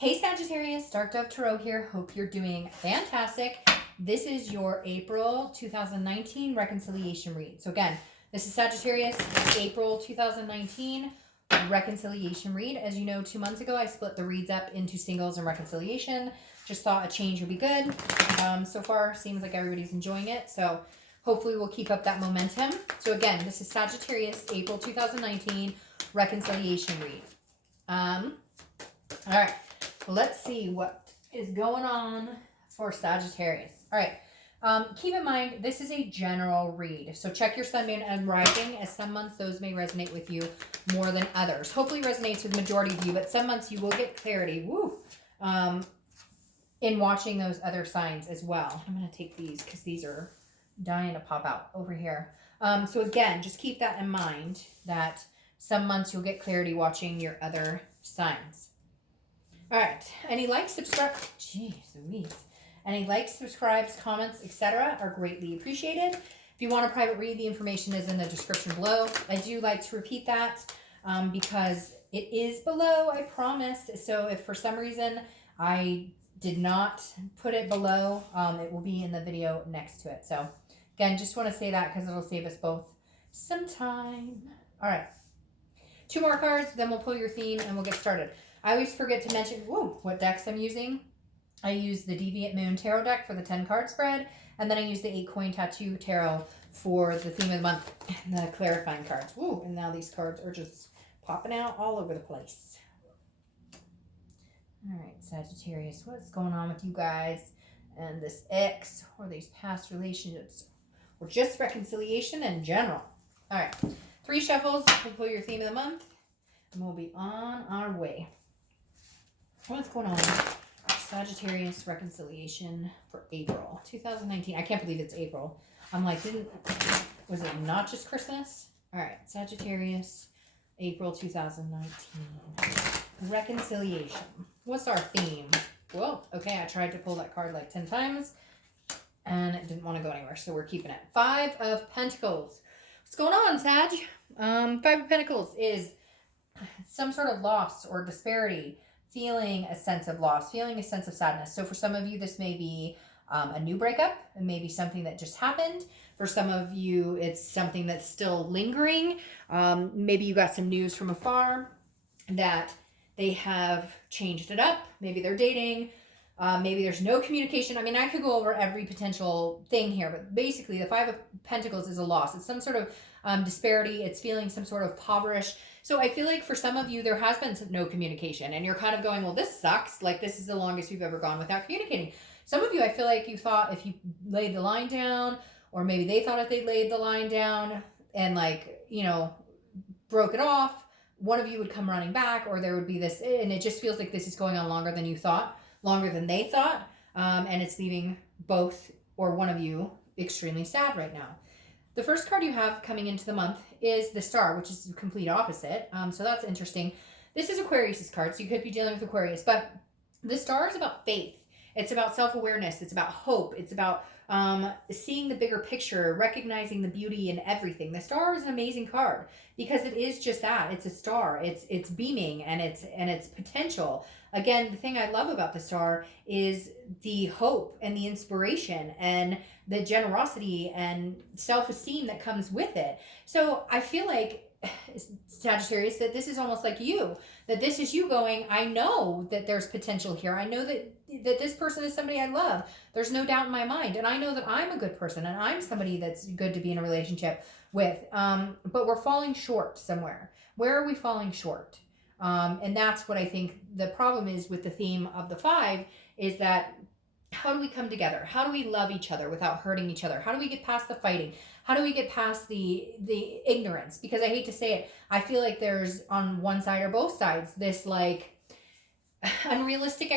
Hey Sagittarius, Dark Dove Tarot here. Hope you're doing fantastic. This is your April 2019 reconciliation read. So again, this is Sagittarius, April 2019 reconciliation read. As you know, 2 months ago, I split the reads up into singles and reconciliation. Just thought a change would be good. So far, seems like everybody's enjoying it. So hopefully we'll keep up that momentum. So again, this is Sagittarius, April 2019 reconciliation read. All right. Let's see what is going on for Sagittarius. All right. Keep in mind, this is a general read. So check your sun, moon, and rising. As some months, those may resonate with you more than others. Hopefully resonates with the majority of you, but some months you will get clarity. In watching those other signs as well. I'm going to take these because these are dying to pop out over here. So again, just keep that in mind that some months you'll get clarity watching your other signs. All right. Any likes, subscribe? Jeez Louise. Any likes, subscribes, comments, etc. are greatly appreciated. If you want a private read, the information is in the description below. I do like to repeat that because it is below, I promise. So if for some reason I did not put it below, it will be in the video next to it. So again, just want to say that because it'll save us both some time. All right. 2 more cards, then we'll pull your theme and we'll get started. I always forget to mention what decks I'm using. I use the Deviant Moon Tarot deck for the 10 card spread, and then I use the 8 Coin Tattoo Tarot for the theme of the month and the clarifying cards. And now these cards are just popping out all over the place. All right, Sagittarius, what's going on with you guys and this ex or these past relationships or just reconciliation in general? All right, 3 shuffles. We'll pull your theme of the month, and we'll be on our way. What's going on? Sagittarius reconciliation for April 2019. I can't believe it's April. I'm like, was it not just Christmas? All right, Sagittarius, April 2019. Reconciliation. What's our theme? Well, okay, I tried to pull that card like 10 times and it didn't want to go anywhere, so we're keeping it. 5 of Pentacles. What's going on, Sag? 5 of Pentacles is some sort of loss or disparity, feeling a sense of loss, feeling a sense of sadness. So for some of you, this may be a new breakup, and maybe something that just happened. For some of you, it's something that's still lingering. Maybe you got some news from afar that they have changed it up. Maybe they're dating. Maybe there's no communication. I mean, I could go over every potential thing here, but basically the 5 of Pentacles is a loss. It's some sort of disparity. It's feeling some sort of impoverished. So I feel like for some of you, there has been no communication and you're kind of going, well, this sucks. Like this is the longest we've ever gone without communicating. Some of you, I feel like you thought if you laid the line down, or maybe they thought if they laid the line down and broke it off, one of you would come running back, or there would be this, and it just feels like this is going on longer than you thought, longer than they thought. And it's leaving both or one of you extremely sad right now. The first card you have coming into the month is the Star, which is the complete opposite. So that's interesting. This is Aquarius's card, so you could be dealing with Aquarius, but the Star is about faith. It's about self-awareness. It's about hope. It's about seeing the bigger picture, recognizing the beauty in everything. The Star is an amazing card because it is just that. It's a star. It's beaming and it's potential. Again, the thing I love about the Star is the hope and the inspiration and the generosity and self-esteem that comes with it. So I feel like, Sagittarius, that this is almost like you, that this is you going, I know that there's potential here. I know that this person is somebody I love. There's no doubt in my mind. And I know that I'm a good person and I'm somebody that's good to be in a relationship with. But we're falling short somewhere. Where are we falling short? And that's what I think the problem is with the theme of the 5 is that how do we come together? How do we love each other without hurting each other? How do we get past the fighting? How do we get past the ignorance? Because I hate to say it, I feel like there's on one side or both sides this like unrealistic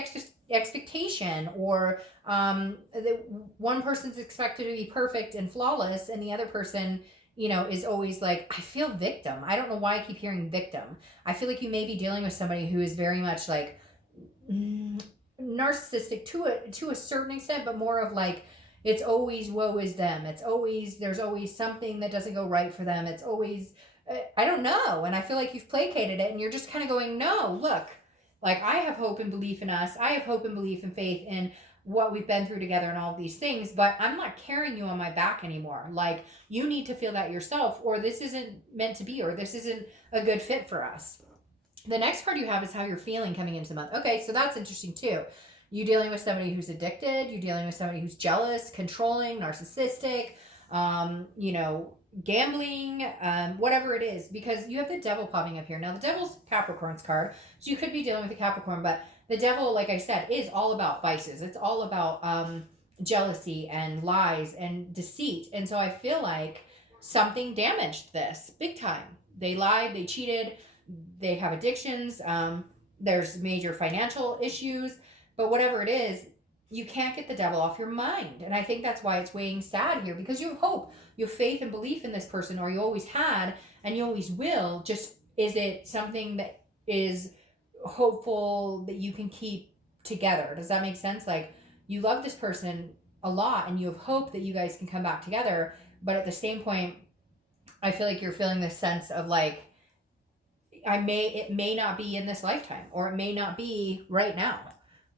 expectation, or that one person's expected to be perfect and flawless and the other person is always like, I feel victim. I don't know why I keep hearing victim. I feel like you may be dealing with somebody who is very much like narcissistic to a certain extent, but more of like, it's always woe is them. There's always something that doesn't go right for them. It's always, I don't know. And I feel like you've placated it and you're just kind of going, no, look, Like, I have hope and belief in us. I have hope and belief and faith in what we've been through together and all of these things, but I'm not carrying you on my back anymore. Like, you need to feel that yourself, or this isn't meant to be, or this isn't a good fit for us. The next card you have is how you're feeling coming into the month. Okay, so that's interesting too. You dealing with somebody who's addicted, you dealing with somebody who's jealous, controlling, narcissistic, gambling, whatever it is, because you have the devil popping up here. Now, the devil's Capricorn's card, so you could be dealing with a Capricorn, but the devil, like I said, is all about vices. It's all about jealousy and lies and deceit. And so I feel like something damaged this big time. They lied, they cheated, they have addictions, there's major financial issues, but whatever it is, you can't get the devil off your mind. And I think that's why it's weighing sad here, because you have hope, you have faith and belief in this person, or you always had, and you always will. Just, is it something that is hopeful that you can keep together? Does that make sense? Like, you love this person a lot and you have hope that you guys can come back together, but at the same point, I feel like you're feeling this sense of like, it may not be in this lifetime, or it may not be right now.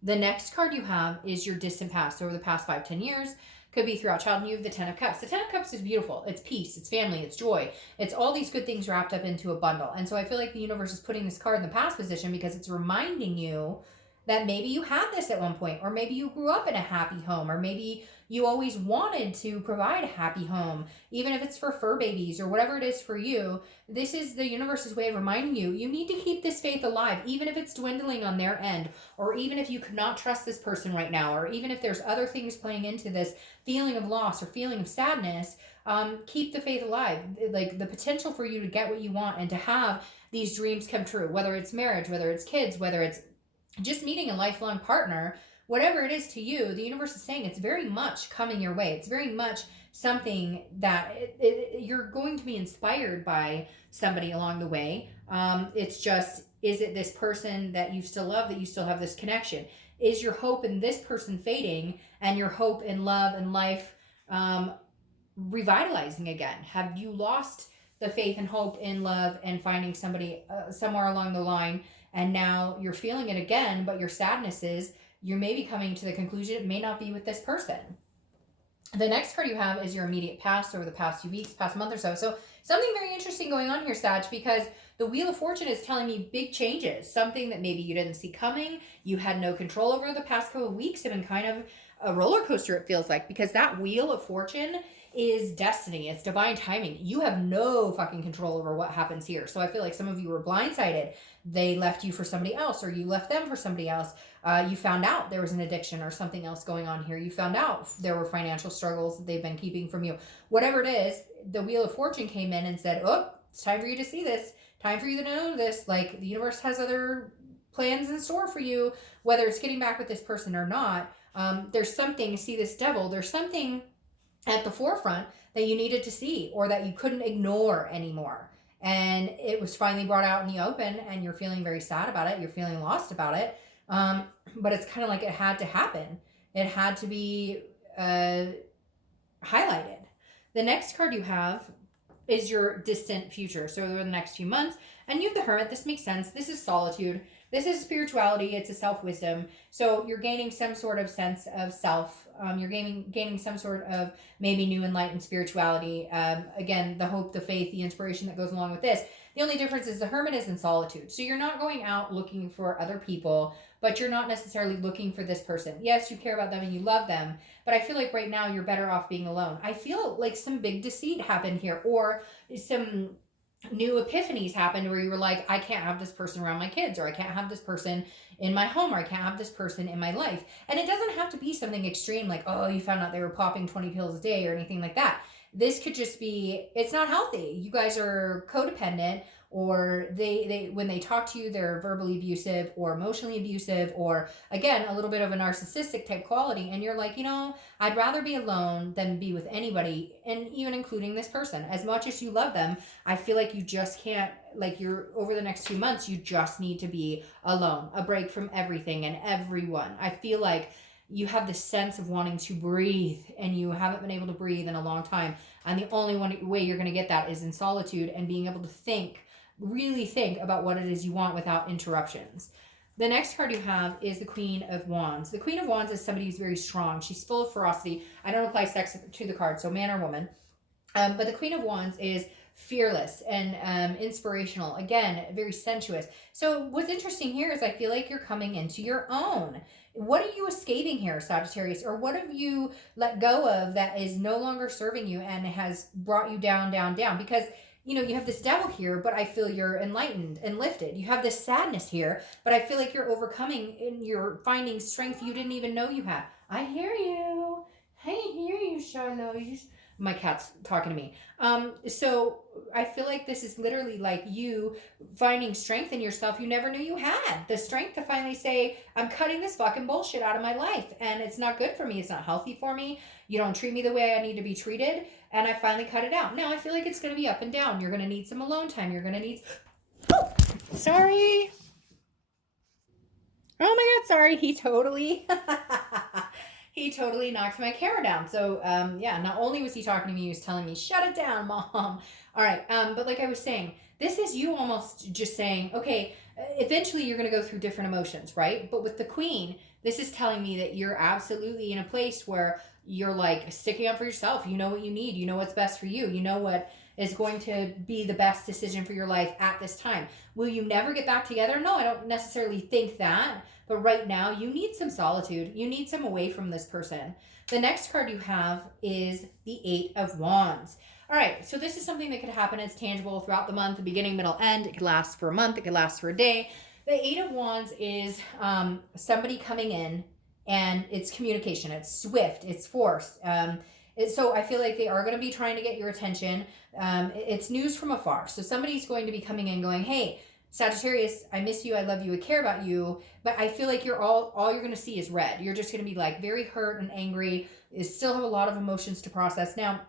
The next card you have is your distant past. So over the past 5-10 years, could be throughout childhood. You have the 10 of Cups. The 10 of Cups is beautiful. It's peace, it's family, it's joy. It's all these good things wrapped up into a bundle. And so I feel like the universe is putting this card in the past position because it's reminding you that maybe you had this at one point, or maybe you grew up in a happy home, or maybe you always wanted to provide a happy home, even if it's for fur babies or whatever it is for you. This is the universe's way of reminding you, you need to keep this faith alive, even if it's dwindling on their end, or even if you could not trust this person right now, or even if there's other things playing into this feeling of loss or feeling of sadness. Keep the faith alive. Like, the potential for you to get what you want and to have these dreams come true, whether it's marriage, whether it's kids, whether it's just meeting a lifelong partner, whatever it is to you, the universe is saying it's very much coming your way. It's very much something that you're going to be inspired by somebody along the way. It's just, is it this person that you still love, that you still have this connection? Is your hope in this person fading, and your hope in love and life revitalizing again? Have you lost the faith and hope in love and finding somebody somewhere along the line, and now you're feeling it again, but your sadness is you're maybe coming to the conclusion it may not be with this person? The next card you have is your immediate past, over the past few weeks, past month or so. So something very interesting going on here, Sag, because the Wheel of Fortune is telling me big changes, something that maybe you didn't see coming, you had no control over. The past couple of weeks have been kind of a roller coaster, it feels like, because that Wheel of Fortune is destiny. It's divine timing. You have no fucking control over what happens here. So I feel like some of you were blindsided. They left you for somebody else, or you left them for somebody else. You found out there was an addiction or something else going on here. You found out there were financial struggles that they've been keeping from you. Whatever it is, the Wheel of Fortune came in and said, oh, it's time for you to see this. Time for you to know this. Like, the universe has other plans in store for you, whether it's getting back with this person or not. There's something, see this devil, there's something at the forefront that you needed to see, or that you couldn't ignore anymore. And it was finally brought out in the open, and you're feeling very sad about it. You're feeling lost about it. But it's kind of like it had to happen. It had to be highlighted. The next card you have is your distant future. So over the next few months, and you have the Hermit. This makes sense. This is solitude. This is spirituality. It's a self-wisdom. So you're gaining some sort of sense of self. You're gaining some sort of maybe new enlightened spirituality. Again, the hope, the faith, the inspiration that goes along with this. The only difference is the Hermit is in solitude. So you're not going out looking for other people, but you're not necessarily looking for this person. Yes, you care about them and you love them, but I feel like right now you're better off being alone. I feel like some big deceit happened here, or some new epiphanies happened where you were like, I can't have this person around my kids, or I can't have this person in my home, or I can't have this person in my life. And it doesn't have to be something extreme like, oh, you found out they were popping 20 pills a day or anything like that. This could just be, it's not healthy. You guys are codependent, or they when they talk to you, they're verbally abusive or emotionally abusive, or again, a little bit of a narcissistic type quality. And you're like, I'd rather be alone than be with anybody, and even including this person. As much as you love them, I feel like you just can't, like, you're over the next few months, you just need to be alone, a break from everything and everyone. I feel like you have this sense of wanting to breathe, and you haven't been able to breathe in a long time. And the only way you're going to get that is in solitude, and being able to really think about what it is you want without interruptions. The next card you have is the Queen of Wands. The Queen of Wands is somebody who's very strong. She's full of ferocity. I don't apply sex to the card, so man or woman. But the Queen of Wands is fearless and inspirational. Again, very sensuous. So what's interesting here is I feel like you're coming into your own. What are you escaping here, Sagittarius? Or what have you let go of that is no longer serving you and has brought you down, down, down? Because you have this devil here, but I feel you're enlightened and lifted. You have this sadness here, but I feel like you're overcoming and you're finding strength you didn't even know you had. I hear you. I hear you, Charlotte. My cat's talking to me. So I feel like this is literally like you finding strength in yourself you never knew you had. The strength to finally say, I'm cutting this fucking bullshit out of my life. And it's not good for me. It's not healthy for me. You don't treat me the way I need to be treated. And I finally cut it out. Now I feel like it's going to be up and down. You're going to need some alone time. You're going to need... Oh, sorry. Oh my God, sorry. He totally knocked my camera down. So yeah, not only was he talking to me, he was telling me, shut it down, Mom. All right. But like I was saying, this is you almost just saying, okay, eventually you're going to go through different emotions, right? But with the Queen, this is telling me that you're absolutely in a place where you're like sticking up for yourself. You know what you need. You know what's best for you. You know what is going to be the best decision for your life at this time. Will you never get back together? No, I don't necessarily think that. But right now, you need some solitude. You need some away from this person. The next card you have is the Eight of Wands. All right, so this is something that could happen. It's tangible throughout the month, the beginning, middle, end. It could last for a month. It could last for a day. The Eight of Wands is somebody coming in, and it's communication. It's swift. It's forced. So I feel like they are going to be trying to get your attention. It's news from afar. So somebody's going to be coming in going, hey, Sagittarius, I miss you, I love you, I care about you, but I feel like you're all you're going to see is red. You're just going to be like very hurt and angry, still have a lot of emotions to process. Now,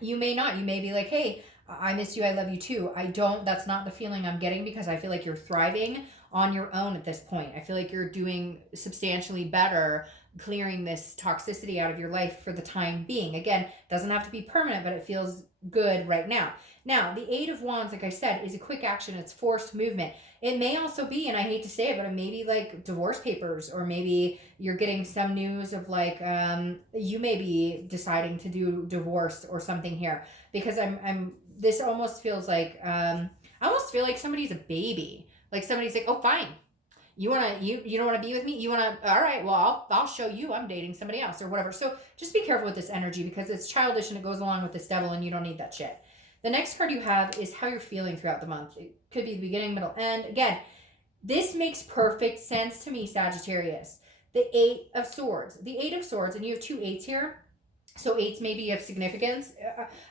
you may not. You may be like, hey, I miss you, I love you too. That's not the feeling I'm getting because I feel like you're thriving on your own at this point. I feel like you're doing substantially better clearing this toxicity out of your life for the time being. Again, doesn't have to be permanent, but it feels good right now. Now, the Eight of Wands, like I said, is a quick action. It's forced movement. It may also be, and I hate to say it, but it may be like divorce papers, or maybe you're getting some news of like you may be deciding to do divorce or something here. Because this almost feels like I almost feel like somebody's a baby. Like somebody's like, oh, fine. You don't want to be with me? You want to, all right, well, I'll show you I'm dating somebody else or whatever. So just be careful with this energy because it's childish and it goes along with this devil and you don't need that shit. The next card you have is how you're feeling throughout the month. It could be the beginning, middle, end. Again, this makes perfect sense to me, Sagittarius. The Eight of Swords. The Eight of Swords, and you have two eights here. So eights may be of significance.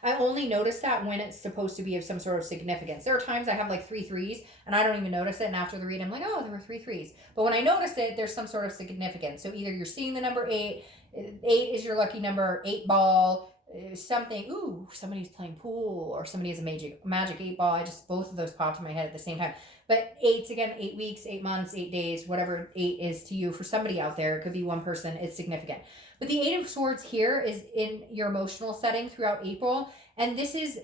I only notice that when it's supposed to be of some sort of significance. There are times I have like 3 threes and I don't even notice it. And after the read, I'm like, oh, there were 3 threes. But when I notice it, there's some sort of significance. So either you're seeing the number 8. 8 is your lucky number, 8 ball, something. Ooh, somebody's playing pool or somebody has a magic 8 ball. Both of those popped in my head at the same time. But 8's again, 8 weeks, 8 months, 8 days, whatever 8 is to you. For somebody out there, it could be one person. It's significant. But the Eight of Swords here is in your emotional setting throughout April. And this is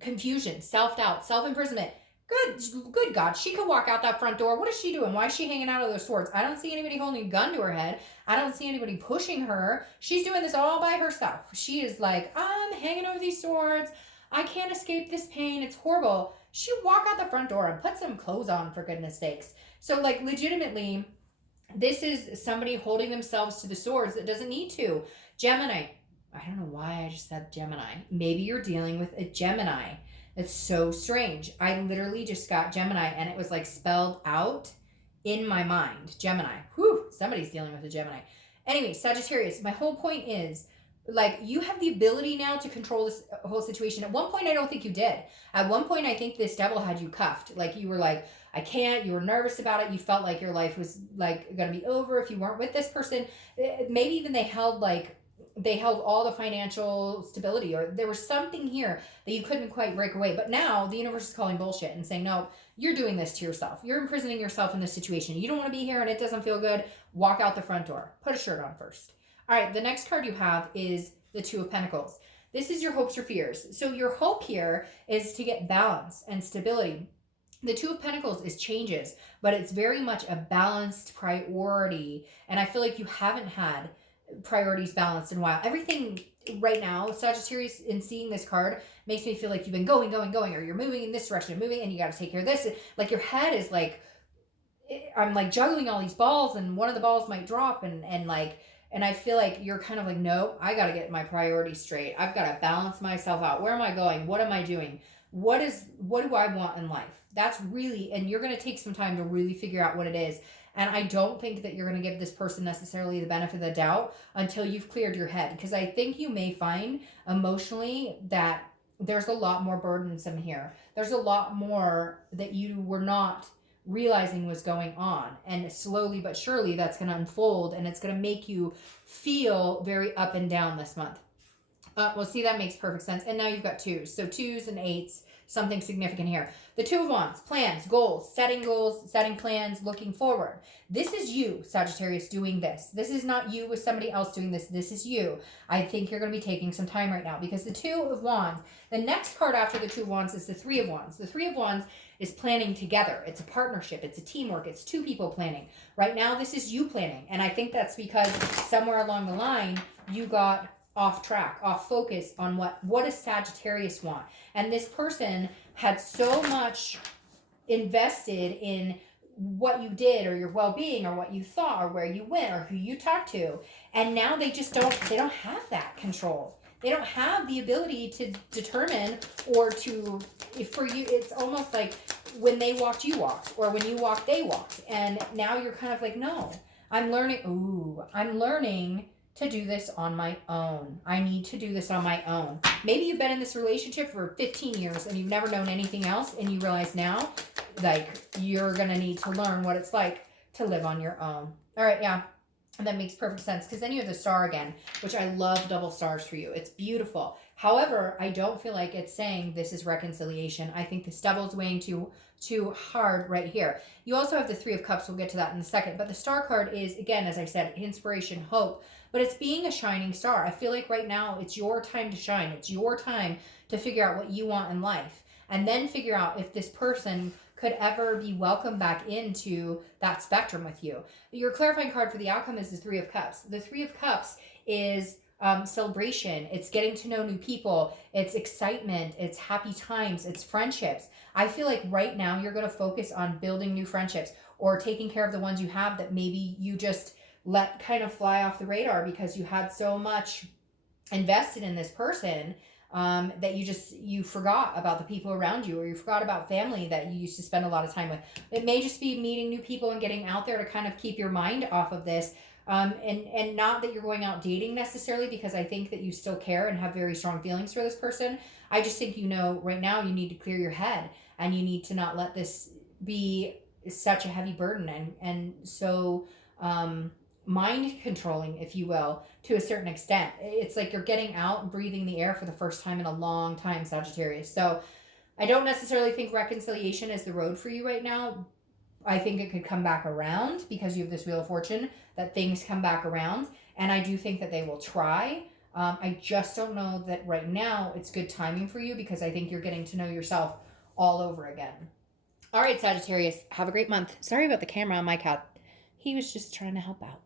confusion, self-doubt, self-imprisonment. Good God. She could walk out that front door. What is she doing? Why is she hanging out of those swords? I don't see anybody holding a gun to her head. I don't see anybody pushing her. She's doing this all by herself. She is like, I'm hanging over these swords. I can't escape this pain. It's horrible. She walk out the front door and put some clothes on, for goodness sakes. So like legitimately, this is somebody holding themselves to the swords that doesn't need to. Gemini. I don't know why I just said Gemini. Maybe you're dealing with a Gemini. It's so strange. I literally just got Gemini and it was like spelled out in my mind. Gemini. Whew, somebody's dealing with a Gemini. Anyway, Sagittarius, my whole point is like you have the ability now to control this whole situation. At one point, I don't think you did. At one point, I think this devil had you cuffed. Like you were like, I can't. You were nervous about it. You felt like your life was like going to be over if you weren't with this person. Maybe even they held all the financial stability, or there was something here that you couldn't quite break away. But now the universe is calling bullshit and saying, no, you're doing this to yourself. You're imprisoning yourself in this situation. You don't want to be here and it doesn't feel good. Walk out the front door. Put a shirt on first. All right, the next card you have is the Two of Pentacles. This is your hopes or fears. So your hope here is to get balance and stability. The Two of Pentacles is changes, but it's very much a balanced priority. And I feel like you haven't had priorities balanced in a while. Everything right now, Sagittarius, in seeing this card, makes me feel like you've been going, or you're moving in this direction, moving, and you got to take care of this. Like your head is like, I'm like juggling all these balls, and one of the balls might drop, and I feel like you're kind of like, no, I got to get my priorities straight. I've got to balance myself out. Where am I going? What am I doing? What do I want in life? That's really, and you're going to take some time to really figure out what it is. And I don't think that you're going to give this person necessarily the benefit of the doubt until you've cleared your head. Because I think you may find emotionally that there's a lot more burdensome here. There's a lot more that you were not realizing was going on. And slowly but surely that's going to unfold, and it's going to make you feel very up and down this month. Well, see, that makes perfect sense. And now you've got twos. So twos and eights, something significant here. The Two of Wands, plans, goals, setting plans, looking forward. This is you, Sagittarius, doing this. This is not you with somebody else doing this. This is you. I think you're going to be taking some time right now, because the Two of Wands, the next card after the Two of Wands is the Three of Wands. The Three of Wands is planning together. It's a partnership. It's a teamwork. It's two people planning. Right now, this is you planning. And I think that's because somewhere along the line, you got off track, off focus on what does Sagittarius want. And this person had so much invested in what you did, or your well-being, or what you thought, or where you went, or who you talked to. And now they don't have that control. They don't have the ability to determine, or to, for you, it's almost like when they walked, you walked, or when you walked, they walked. And now you're kind of like, no, I'm learning to do this on my own. I need to do this on my own. Maybe you've been in this relationship for 15 years and you've never known anything else, and you realize now, like, you're going to need to learn what it's like to live on your own. All right, yeah. And that makes perfect sense, because then you have the star again, which I love double stars for you. It's beautiful. However, I don't feel like it's saying this is reconciliation. I think this devil's weighing too hard right here. You also have the Three of Cups. We'll get to that in a second. But the star card is, again, as I said, inspiration, hope. But it's being a shining star. I feel like right now it's your time to shine. It's your time to figure out what you want in life. And then figure out if this person could ever be welcomed back into that spectrum with you. Your clarifying card for the outcome is the Three of Cups. The Three of Cups is celebration. It's getting to know new people. It's excitement. It's happy times. It's friendships. I feel like right now you're going to focus on building new friendships, or taking care of the ones you have that maybe you just let kind of fly off the radar because you had so much invested in this person that you forgot about the people around you, or you forgot about family that you used to spend a lot of time with. It may just be meeting new people and getting out there to kind of keep your mind off of this. And not that you're going out dating necessarily, because I think that you still care and have very strong feelings for this person. I just think, right now you need to clear your head, and you need to not let this be such a heavy burden and so mind controlling, if you will, to a certain extent. It's like you're getting out and breathing the air for the first time in a long time, Sagittarius. So I don't necessarily think reconciliation is the road for you right now. I think it could come back around, because you have this Wheel of Fortune, that things come back around. And I do think that they will try. I just don't know that right now it's good timing for you, because I think you're getting to know yourself all over again. All right, Sagittarius, have a great month. Sorry about the camera on my cat. He was just trying to help out.